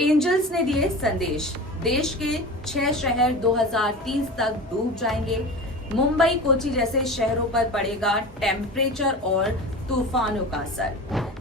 Angels ने दिए संदेश, देश के 6 शहर 2030 तक डूब जाएंगे। मुंबई, कोची जैसे शहरों पर पड़ेगा टेम्परेचर और तूफानों का असर।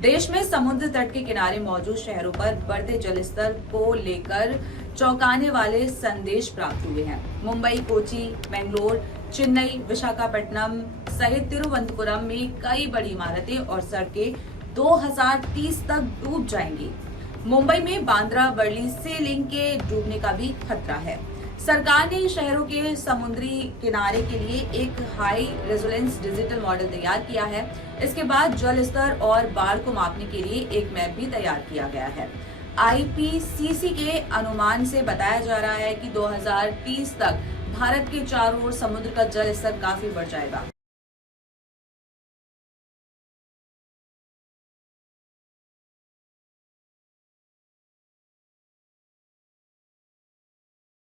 देश में समुद्र तट के किनारे मौजूद शहरों पर बढ़ते जलस्तर को लेकर चौंकाने वाले संदेश प्राप्त हुए हैं। मुंबई, कोची, बेंगलोर, चेन्नई, विशाखापट्टनम सहित तिरुवनंतपुरम में कई बड़ी इमारतें और सड़कें 2030 तक डूब जाएंगी। मुंबई में बांद्रा वर्ली सी लिंक के डूबने का भी खतरा है। सरकार ने शहरों के समुद्री किनारे के लिए एक हाई रेजोलेंस डिजिटल मॉडल तैयार किया है। इसके बाद जल स्तर और बाढ़ को मापने के लिए एक मैप भी तैयार किया गया है। आईपीसीसी के अनुमान से बताया जा रहा है कि 2030 तक भारत के चारों ओर समुद्र का जल स्तर काफी बढ़ जाएगा।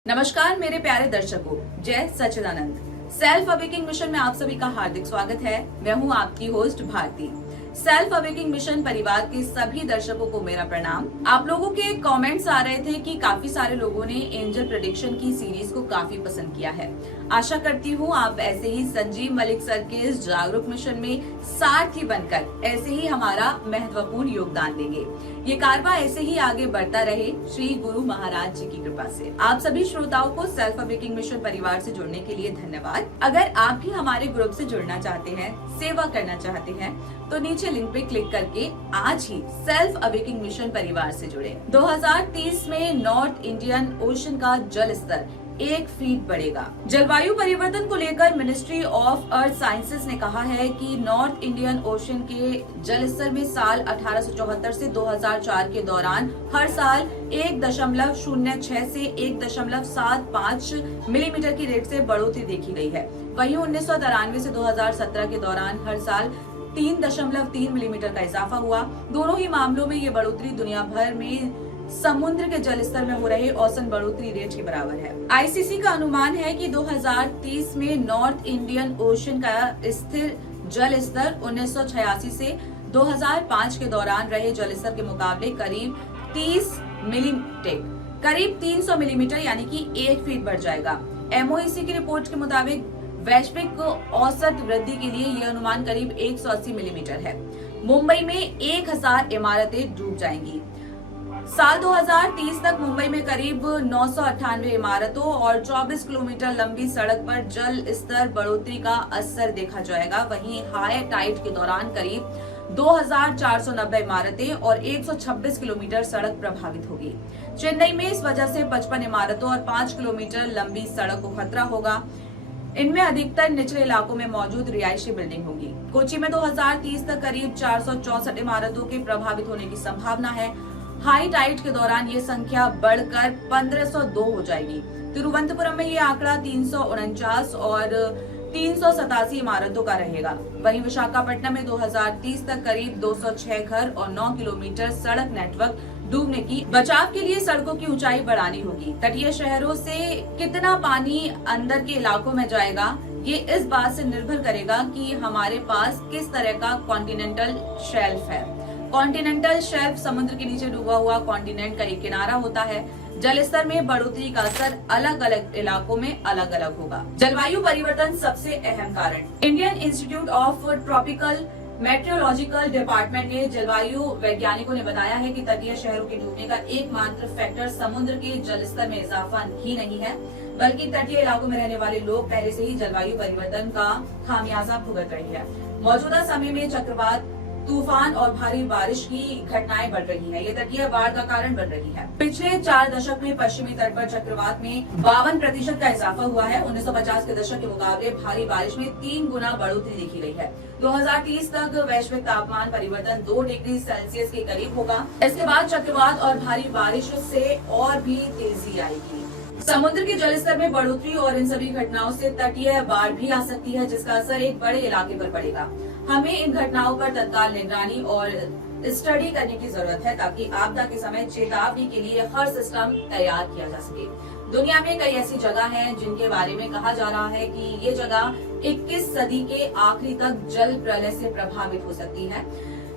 नमस्कार मेरे प्यारे दर्शकों, जय सच्चिदानंद। सेल्फ अवेकिंग मिशन में आप सभी का हार्दिक स्वागत है। मैं हूं आपकी host Bharti. Self awakening mission परिवार के सभी दर्शकों को मेरा प्रणाम। आप लोगों के कमेंट्स आ रहे थे कि काफी सारे लोगों ने एंजल प्रेडिक्शन की सीरीज को काफी पसंद किया है। आशा करती हूँ आप ऐसे ही संजीव मलिक सर के इस जागरूक मिशन में सारथी बनकर ऐसे ही हमारा महत्वपूर्ण योगदान देंगे। ये कारवां ऐसे ही आगे बढ़ता रहे, श्री गुरु महाराज जी की कृपा से। आप सभी श्रोताओं को सेल्फ अवेकिंग मिशन परिवार से जुड़ने के लिए धन्यवाद। अगर आप भी हमारे ग्रुप से जुड़ना चाहते हैं, सेवा करना चाहते हैं, तो नीचे लिंक पे क्लिक करके आज ही सेल्फ अवेकिंग मिशन परिवार से जुड़े। 2030 में नॉर्थ इंडियन ओशन का जल स्तर 1 फीट बढ़ेगा। जलवायु परिवर्तन को लेकर मिनिस्ट्री ऑफ अर्थ साइंसेस ने कहा है कि नॉर्थ इंडियन ओशन के जल स्तर में साल 1874 से 2004 के दौरान हर साल 1.06 से 1.75 मिलीमीटर की रेट से बढ़ोतरी देखी गई है। वहीं 1993 से 2017 के दौरान हर साल 3.3 मिलीमीटर का इजाफा हुआ। दोनों ही मामलों में ये बढ़ोतरी दुनिया भर में समुद्र के जल स्तर में हो रहे औसत बढ़ोतरी रेट के बराबर है। आईसीसी का अनुमान है कि 2030 में नॉर्थ इंडियन ओशन का स्थिर जल स्तर 1986 से 2005 के दौरान रहे जल स्तर के मुकाबले करीब 300 मिलीमीटर यानी कि 1 फीट बढ़ जाएगा। एमओईसी की रिपोर्ट के मुताबिक वैश्विक औसत वृद्धि के लिए यह अनुमान करीब 180 मिलीमीटर है। मुंबई में 1000 इमारतें डूब जाएंगी। साल 2030 तक मुंबई में करीब 998 इमारतों और 24 किलोमीटर लंबी सड़क पर जल स्तर बढ़ोतरी का असर देखा जाएगा। वहीं हाई टाइड के दौरान करीब 2490 इमारतें और 126 किलोमीटर सड़क प्रभावित होगी। चेन्नई में इस वजह से 55 इमारतों और 5 किलोमीटर लंबी सड़क को खतरा होगा। इनमें अधिकतर निचले इलाकों में मौजूद रिहायशी बिल्डिंग होगी। कोची में 2030 तक करीब 464 इमारतों के प्रभावित होने की संभावना है। हाई टाइड के दौरान ये संख्या बढ़कर 1502 हो जाएगी। तिरुवनंतपुरम में ये आंकड़ा 349 और 387 इमारतों का रहेगा। वहीं विशाखापट्टनम में 2030 तक करीब 206 घर और 9 किलोमीटर सड़क नेटवर्क डूबने की। बचाव के लिए सड़कों की ऊंचाई बढ़ानी होगी। तटीय शहरों से कितना पानी अंदर के इलाकों में जाएगा, ये इस बात से निर्भर करेगा कि हमारे पास किस तरह का कॉन्टिनेंटल शेल्फ है। कॉन्टिनेंटल शेल्फ समुद्र के नीचे डूबा हुआ कॉन्टिनेंट का एक किनारा होता है। जल स्तर में बढ़ोतरी का असर अलग अलग इलाकों में अलग अलग होगा। जलवायु परिवर्तन सबसे अहम कारण। Indian Institute of Tropical Meteorological Department के जलवायु वैज्ञानिकों ने बताया है कि तटीय शहरों के डूबने का एकमात्र फैक्टर समुद्र के जल स्तर में इजाफा ही नहीं है, बल्कि तटीय इलाकों में रहने वाले लोग पहले से ही जलवायु परिवर्तन का खामियाजा भुगत रहे हैं। मौजूदा समय में चक्रवात, तूफान और भारी बारिश की घटनाएं बढ़ रही है। ये तटीय बाढ़ का कारण बन रही है। पिछले 4 दशक में पश्चिमी तट पर चक्रवात में 52% का इजाफा हुआ है। 1950 के दशक के मुकाबले भारी बारिश में 3 गुना बढ़ोतरी देखी गई है। 2030 तक वैश्विक तापमान परिवर्तन 2 डिग्री सेल्सियस के करीब होगा। इसके बाद चक्रवात और भारी बारिश से और भी तेजी आएगी। समुद्र के जल स्तर में बढ़ोतरी और इन सभी घटनाओं से तटीय बाढ़ भी आ सकती है, जिसका असर एक बड़े इलाके पर पड़ेगा। हमें इन घटनाओं पर तत्काल निगरानी और स्टडी करने की जरूरत है ताकि आपदा के समय चेतावनी के लिए हर सिस्टम तैयार किया जा सके। दुनिया में कई ऐसी जगह हैं जिनके बारे में कहा जा रहा है कि ये जगह 21 सदी के आखिरी तक जल प्रलय से प्रभावित हो सकती है।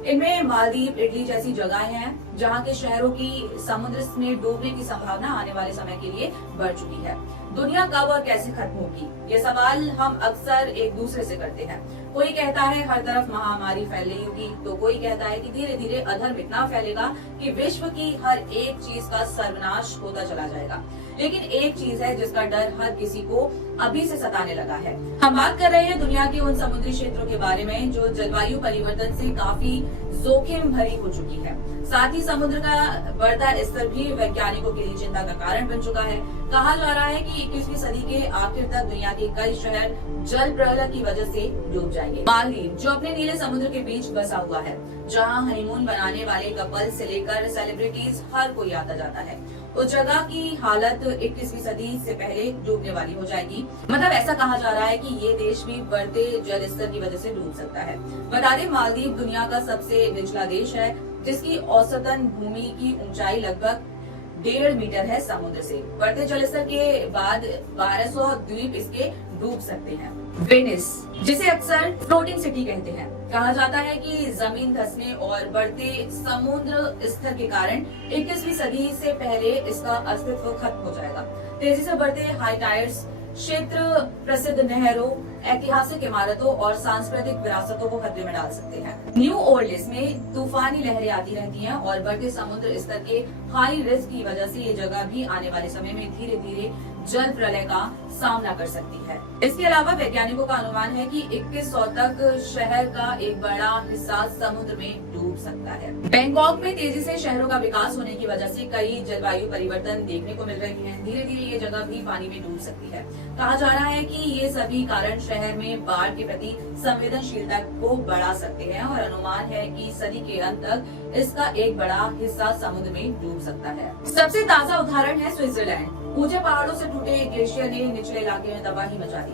इनमें मालदीव, इटली जैसी जगहें हैं जहां के शहरों की समुद्र में डूबने की संभावना आने वाले समय के लिए बढ़ चुकी है। दुनिया कब और कैसे खत्म होगी, ये सवाल हम अक्सर एक दूसरे से करते हैं। कोई कहता है हर तरफ महामारी फैल रही होगी, तो कोई कहता है कि धीरे धीरे अधर्म इतना फैलेगा कि विश्व की हर एक चीज का सर्वनाश होता चला जाएगा। लेकिन एक चीज है जिसका डर हर किसी को अभी से सताने लगा है। हम बात कर रहे हैं दुनिया के उन समुद्री क्षेत्रों के बारे में जो जलवायु परिवर्तन से काफी जोखिम भरी हो चुकी है। साथ ही समुद्र का बढ़ता स्तर भी वैज्ञानिकों के लिए चिंता का कारण बन चुका है। कहा जा रहा है कि 21वीं सदी के आखिर तक दुनिया के कई शहर जल प्रलय की वजह से डूब जाएंगे। मालदीव जो अपने नीले समुद्र के बीच बसा हुआ है, जहां हनीमून बनाने वाले कपल से लेकर सेलिब्रिटीज हर कोई आता जाता है, उस जगह की हालत 21वीं सदी से पहले डूबने वाली हो जाएगी। मतलब ऐसा कहा जा रहा है कि ये देश भी बढ़ते जल स्तर की वजह से डूब सकता है। बता दें, मालदीव दुनिया का सबसे निचला देश है जिसकी औसतन भूमि की ऊंचाई लगभग 1.5 मीटर है समुद्र से। बढ़ते जलस्तर के बाद 1200 द्वीप इसके डूब सकते हैं। वेनिस जिसे अक्सर फ्लोटिंग सिटी कहते हैं, कहा जाता है कि जमीन धंसने और बढ़ते समुद्र स्तर के कारण 21वीं सदी से पहले इसका अस्तित्व खत्म हो जाएगा। तेजी से बढ़ते हाई टाइड्स क्षेत्र प्रसिद्ध नहरों, ऐतिहासिक इमारतों और सांस्कृतिक विरासतों को खतरे में डाल सकते हैं। न्यू ओर्लिस में तूफानी लहरें आती रहती हैं और बढ़ते समुद्र स्तर के हाई रिस्क की वजह से ये जगह भी आने वाले समय में धीरे धीरे जल प्रलय का सामना कर सकती है। इसके अलावा वैज्ञानिकों का अनुमान है कि 2100 तक शहर का एक बड़ा हिस्सा समुद्र में डूब सकता है। बैंकॉक में तेजी से शहरों का विकास होने की वजह से कई जलवायु परिवर्तन देखने को मिल रहे हैं। धीरे धीरे ये जगह भी पानी में डूब सकती है। कहा जा रहा है कि ये सभी कारण शहर में बाढ़ के प्रति संवेदनशीलता को बढ़ा सकते हैं और अनुमान है कि सदी के अंत तक इसका एक बड़ा हिस्सा समुद्र में डूब सकता है। सबसे ताजा उदाहरण है स्विट्जरलैंड। ऊंचे पहाड़ों से टूटे ग्लेशियर ने निचले इलाके में तबाही मचा दी।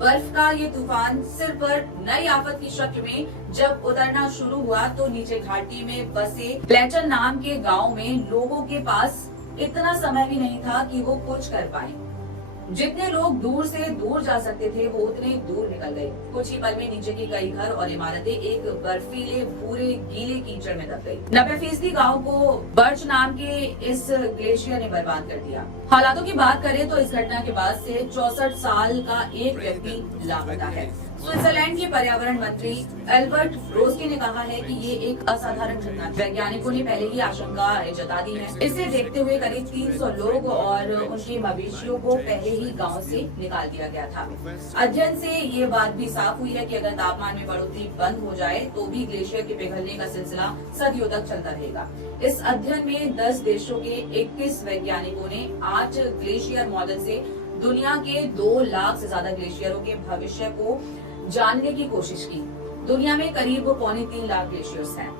बर्फ का ये तूफान सिर पर नई आफत की शक्ल में जब उतरना शुरू हुआ तो नीचे घाटी में बसे प्लेटन नाम के गांव में लोगों के पास इतना समय भी नहीं था कि वो कुछ कर पाए। जितने लोग दूर से दूर जा सकते थे वो उतने दूर निकल गए। कुछ ही पल में नीचे के कई घर और इमारतें एक बर्फीले भूरे गीले कीचड़ में दब गई। 90% गांव को बर्च नाम के इस ग्लेशियर ने बर्बाद कर दिया। हालातों की बात करें तो इस घटना के बाद से 64 साल का एक व्यक्ति लापता है। स्विट्जरलैंड के पर्यावरण मंत्री एल्बर्ट रोस्के ने कहा है कि ये एक असाधारण घटना है। वैज्ञानिकों ने पहले ही आशंका जता दी है। इसे देखते हुए करीब 300 लोग और उनके मवेशियों को पहले ही गांव से निकाल दिया गया था। अध्ययन से ये बात भी साफ हुई है कि अगर तापमान में बढ़ोतरी बंद हो जाए तो भी ग्लेशियर के पिघलने का सिलसिला सदियों तक चलता रहेगा। इस अध्ययन में 10 देशों के 21 वैज्ञानिकों ने 8 ग्लेशियर मॉडल से दुनिया के 2 लाख से ज्यादा ग्लेशियरों के भविष्य को जानने की कोशिश की। दुनिया में करीब 3.25 लाख ग्लेशियर्स हैं।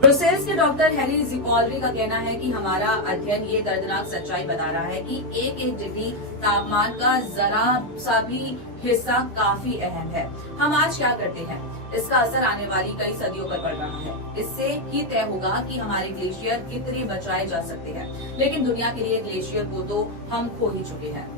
ब्रुसेल्स के डॉक्टर हेली जिकॉलरी का कहना है कि हमारा अध्ययन ये दर्दनाक सच्चाई बता रहा है कि एक डिग्री तापमान का जरा सा भी हिस्सा काफी अहम है। हम आज क्या करते हैं, इसका असर आने वाली कई सदियों पर पड़ रहा है। इससे ही तय होगा कि हमारे ग्लेशियर कितने बचाए जा सकते हैं। लेकिन दुनिया के लिए ग्लेशियर को तो हम खो ही चुके हैं।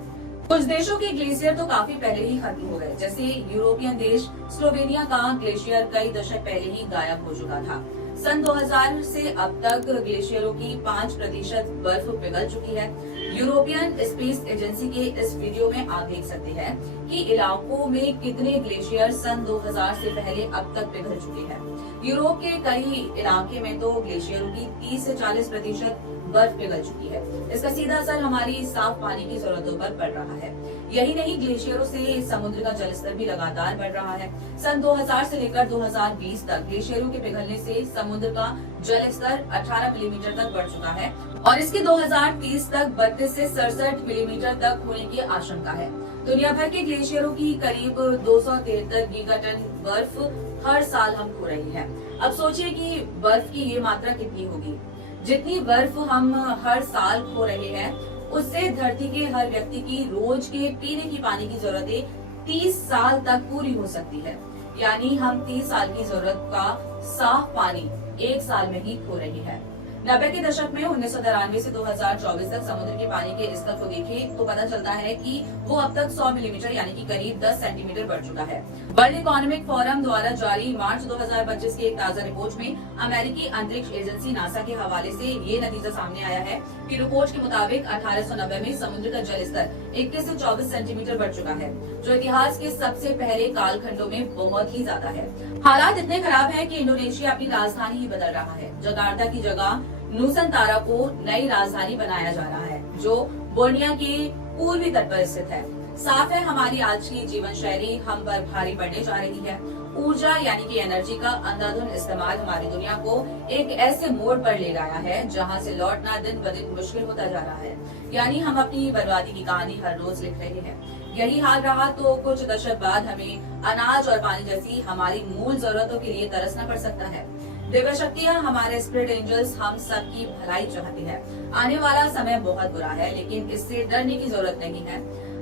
कुछ देशों के ग्लेशियर तो काफी पहले ही खत्म हो गए, जैसे यूरोपियन देश स्लोवेनिया का ग्लेशियर कई दशक पहले ही गायब हो चुका था। सन 2000 से अब तक ग्लेशियरों की 5% बर्फ पिघल चुकी है। यूरोपियन स्पेस एजेंसी के इस वीडियो में आप देख सकते हैं कि इलाकों में कितने ग्लेशियर सन 2000 से पहले अब तक पिघल चुके हैं। यूरोप के कई इलाके में तो ग्लेशियरों की 30 से 40% बर्फ पिघल चुकी है। इसका सीधा असर हमारी साफ पानी की जरूरतों पर पड़ रहा है। यही नहीं, ग्लेशियरों से समुद्र का जलस्तर भी लगातार बढ़ रहा है। सन 2000 से लेकर 2020 तक ग्लेशियरों के पिघलने से समुद्र का जलस्तर 18 मिलीमीटर तक बढ़ चुका है और इसके 2030 तक 32 से 67 मिलीमीटर तक होने की आशंका है। दुनिया भर के ग्लेशियरों की करीब 273 गीगाटन बर्फ हर साल हम खो रहे हैं। अब सोचिए कि बर्फ की ये मात्रा कितनी होगी। जितनी बर्फ हम हर साल खो रहे हैं उससे धरती के हर व्यक्ति की रोज के पीने की पानी की जरूरतें 30 साल तक पूरी हो सकती है। यानी हम 30 साल की जरूरत का साफ पानी 1 साल में ही खो रहे हैं। 90 के दशक में 1993 से 2024 तक समुद्र के पानी के स्तर को देखें तो पता चलता है कि वो अब तक 100 मिलीमीटर यानी कि करीब 10 सेंटीमीटर बढ़ चुका है। वर्ल्ड इकोनॉमिक फोरम द्वारा जारी मार्च 2025 की एक ताजा रिपोर्ट में अमेरिकी अंतरिक्ष एजेंसी नासा के हवाले से ये नतीजा सामने आया है कि रिपोर्ट के मुताबिक 1890 में समुद्र का जल स्तर 21 से 24 सेंटीमीटर बढ़ चुका है, जो इतिहास के सबसे पहले कालखंडों में बहुत ही ज्यादा है। हालात इतने खराब है कि इंडोनेशिया अपनी राजधानी ही बदल रहा है। जकार्ता की जगह नुसंतारा को नई राजधानी बनाया जा रहा है, जो बोर्निया के पूर्वी तट पर स्थित है। साफ है, हमारी आज की जीवन शैली हम पर भारी पड़ने जा रही है। ऊर्जा यानी कि एनर्जी का अंधाधुंध इस्तेमाल हमारी दुनिया को एक ऐसे मोड़ पर ले गया है जहां से लौटना दिन ब दिन मुश्किल होता जा रहा है। यानी हम अपनी बर्बादी की कहानी हर रोज लिख रहे हैं। यही हाल रहा तो कुछ दशक बाद हमें अनाज और पानी जैसी हमारी मूल जरूरतों के लिए तरसना पड़ सकता है। दिव्य शक्तियां, हमारे स्पिरिट एंजल्स हम सबकी भलाई चाहती है। आने वाला समय बहुत बुरा है, लेकिन इससे डरने की जरूरत नहीं है।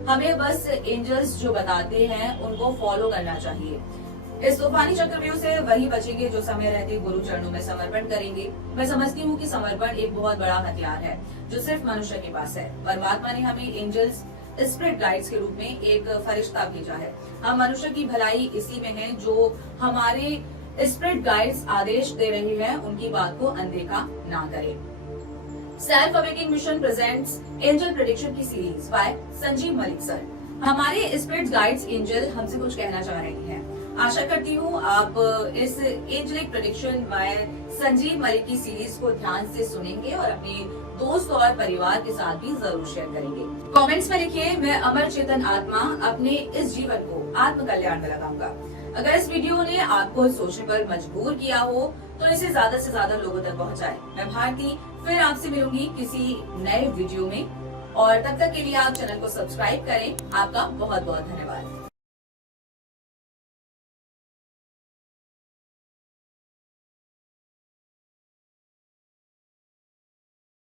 हमें बस एंजल्स जो बताते हैं उनको फॉलो करना चाहिए। इस तूफानी चक्रव्यूह से वही बचेंगे जो समय रहते गुरु चरणों में समर्पण करेंगे। मैं समझती हूँ कि समर्पण एक बहुत बड़ा हथियार है जो सिर्फ मनुष्य के पास है। परमात्मा ने हमें एंजल्स स्पिरिट गाइड्स के रूप में एक फरिश्ता भेजा है। हम मनुष्य की भलाई इसी में है। जो हमारे स्पिरिट गाइड्स आदेश दे रहे हैं उनकी बात को अनदेखा ना करें। Self awakening mission presents angel prediction की series by Sanjeev Malik sir. हमारे स्पिरिट गाइड्स एंजल हमसे कुछ कहना चाह रही हैं। आशा करती हूँ आप इस angelic prediction by Sanjeev Malik की सीरीज को ध्यान से सुनेंगे और अपने दोस्त और परिवार के साथ भी जरूर शेयर करेंगे। कमेंट्स में लिखिए, मैं अमर चेतन आत्मा अपने इस जीवन को आत्म कल्याण में लगाऊंगा। अगर इस वीडियो ने आपको सोचने पर मजबूर किया हो तो इसे ज्यादा से ज्यादा लोगों तक पहुंचाएं। मैं भारती फिर आपसे मिलूंगी किसी नए वीडियो में, और तब तक के लिए आप चैनल को सब्सक्राइब करें। आपका बहुत बहुत धन्यवाद।